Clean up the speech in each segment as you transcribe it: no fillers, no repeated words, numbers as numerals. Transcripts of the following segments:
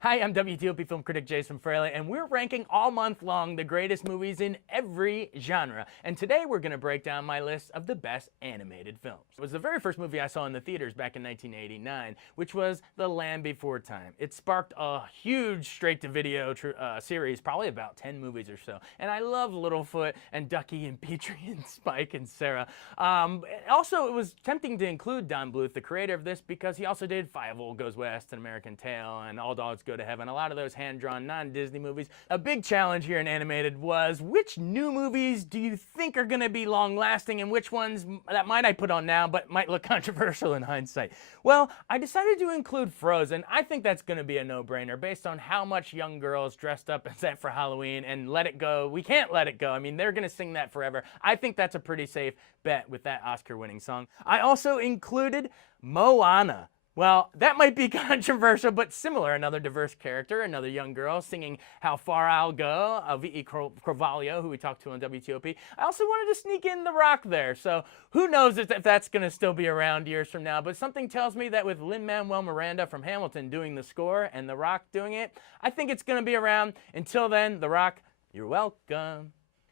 Hi, I'm WTOP film critic Jason Fraley, and we're ranking all month long the greatest movies in every genre. And today we're going to break down my list of the best animated films. It was the very first movie I saw in the theaters back in 1989, which was The Land Before Time. It sparked a huge straight-to-video series, probably about 10 movies or so. And I love Littlefoot and Ducky and Petrie and Spike and Sarah. Also, it was tempting to include Don Bluth, the creator of this, because he also did Fievel Goes West, An American Tail, and All Dogs Go to Heaven, a lot of those hand-drawn non-Disney movies. A big challenge here in animated was which new movies do you think are going to be long-lasting and which ones that might I put on now but might look controversial in hindsight. Well, I decided to include Frozen. I think that's going to be a no-brainer based on how much young girls dressed up as that for Halloween, and Let It Go. We can't let it go. I mean, they're going to sing that forever. I think that's a pretty safe bet with that Oscar-winning song. I also included Moana. Well, that might be controversial, but similar. Another diverse character, another young girl singing How Far I'll Go, V.E. Carvalho, who we talked to on WTOP. I also wanted to sneak in The Rock there, so who knows if that's going to still be around years from now, but something tells me that with Lin-Manuel Miranda from Hamilton doing the score and The Rock doing it, I think it's going to be around. Until then, The Rock, you're welcome.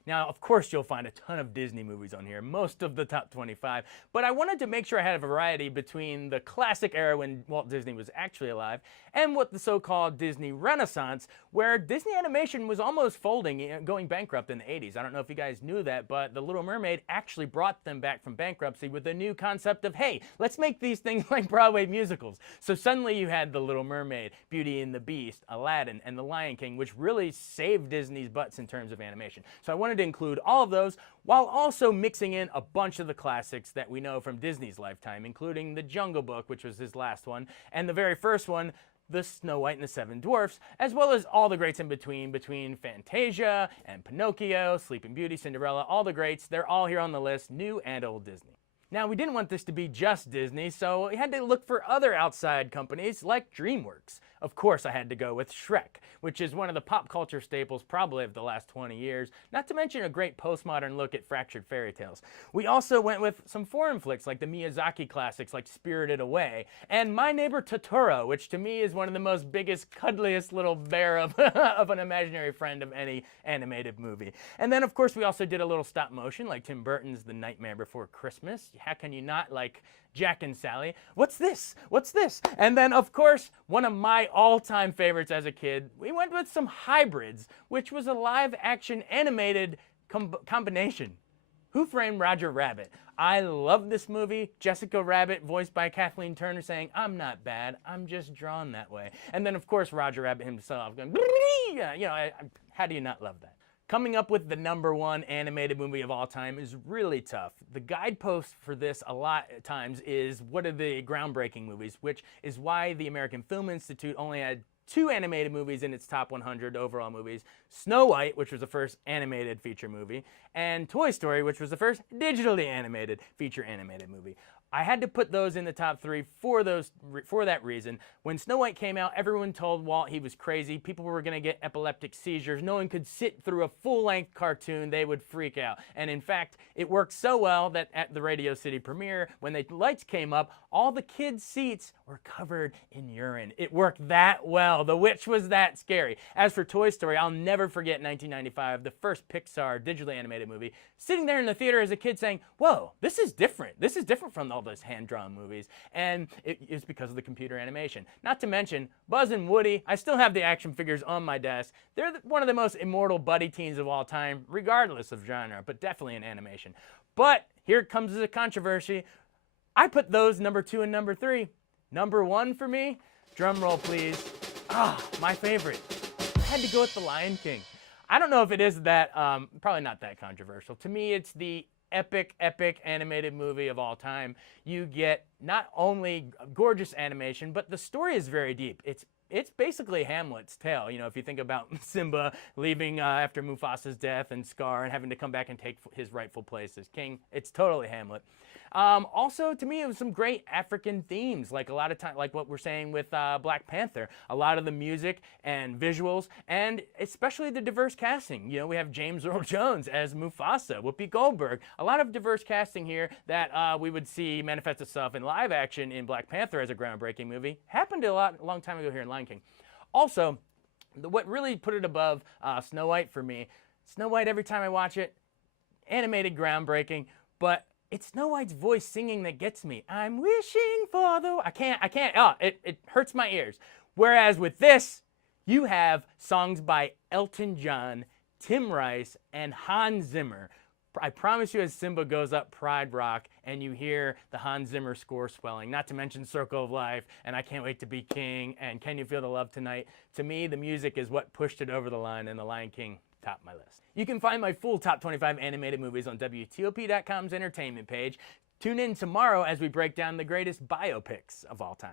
Now, of course, you'll find a ton of Disney movies on here, most of the top 25, but I wanted to make sure I had a variety between the classic era when Walt Disney was actually alive and what the so-called Disney Renaissance, where Disney animation was almost folding, going bankrupt in the 80s. I don't know if you guys knew that, but The Little Mermaid actually brought them back from bankruptcy with a new concept of, hey, let's make these things like Broadway musicals. So suddenly you had The Little Mermaid, Beauty and the Beast, Aladdin, and The Lion King, which really saved Disney's butts in terms of animation. So I wanted to include all of those while also mixing in a bunch of the classics that we know from Disney's lifetime, including The Jungle Book, which was his last one, and the very first one, The Snow White and the Seven Dwarfs, as well as all the greats in between Fantasia and Pinocchio, Sleeping Beauty, Cinderella, all the greats. They're all here on the list, new and old Disney. Now, we didn't want this to be just Disney, so we had to look for other outside companies like DreamWorks. Of course, I had to go with Shrek, which is one of the pop culture staples probably of the last 20 years, not to mention a great postmodern look at fractured fairy tales. We also went with some foreign flicks like the Miyazaki classics like Spirited Away, and My Neighbor Totoro, which to me is one of the most biggest, cuddliest little bear of, of an imaginary friend of any animated movie. And then, of course, we also did a little stop motion like Tim Burton's The Nightmare Before Christmas. How can you not like Jack and Sally? What's this? What's this? And then, of course, one of my all-time favorites as a kid, we went with some Hybrids, which was a live-action animated combination. Who Framed Roger Rabbit? I love this movie. Jessica Rabbit, voiced by Kathleen Turner, saying, "I'm not bad, I'm just drawn that way." And then, of course, Roger Rabbit himself going, you know, how do you not love that? Coming up with the #1 animated movie of all time is really tough. The guidepost for this a lot of times is what are the groundbreaking movies, which is why the American Film Institute only had 2 animated movies in its top 100 overall movies. Snow White, which was the first animated feature movie, and Toy Story, which was the first digitally animated feature animated movie. I had to put those in the top 3 for that reason. When Snow White came out, everyone told Walt he was crazy. People were going to get epileptic seizures. No one could sit through a full-length cartoon. They would freak out. And in fact, it worked so well that at the Radio City premiere, when the lights came up, all the kids' seats were covered in urine. It worked that well. The witch was that scary. As for Toy Story, I'll never forget 1995, the first Pixar digitally animated movie, sitting there in the theater as a kid saying, whoa, this is different. This is different from all those hand-drawn movies. And it's because of the computer animation. Not to mention, Buzz and Woody, I still have the action figures on my desk. They're one of the most immortal buddy teens of all time, regardless of genre, but definitely in animation. But here comes the controversy. I put those #2 and #3. #1 for me, drum roll please, my favorite. I had to go with The Lion King. I don't know if it is that, probably not that controversial. To me, it's the epic animated movie of all time. You get not only gorgeous animation, but the story is very deep. It's basically Hamlet's tale. You know, if you think about Simba leaving after Mufasa's death and Scar and having to come back and take his rightful place as king, it's totally Hamlet. Also, to me, it was some great African themes, like a lot of time, like what we're saying with Black Panther. A lot of the music and visuals, and especially the diverse casting. You know, we have James Earl Jones as Mufasa, Whoopi Goldberg. A lot of diverse casting here that we would see manifest itself in live action in Black Panther as a groundbreaking movie. Happened a long time ago here in Lion King. Also, what really put it above Snow White for me, Snow White, every time I watch it, animated, groundbreaking, but it's Snow White's voice singing that gets me. I'm wishing for the... I can't, it hurts my ears. Whereas with this, you have songs by Elton John, Tim Rice, and Hans Zimmer. I promise you, as Simba goes up Pride Rock and you hear the Hans Zimmer score swelling, not to mention Circle of Life and I Can't Wait to Be King and Can You Feel the Love Tonight. To me, the music is what pushed it over the line, and The Lion King topped my list. You can find my full top 25 animated movies on WTOP.com's entertainment page. Tune in tomorrow as we break down the greatest biopics of all time.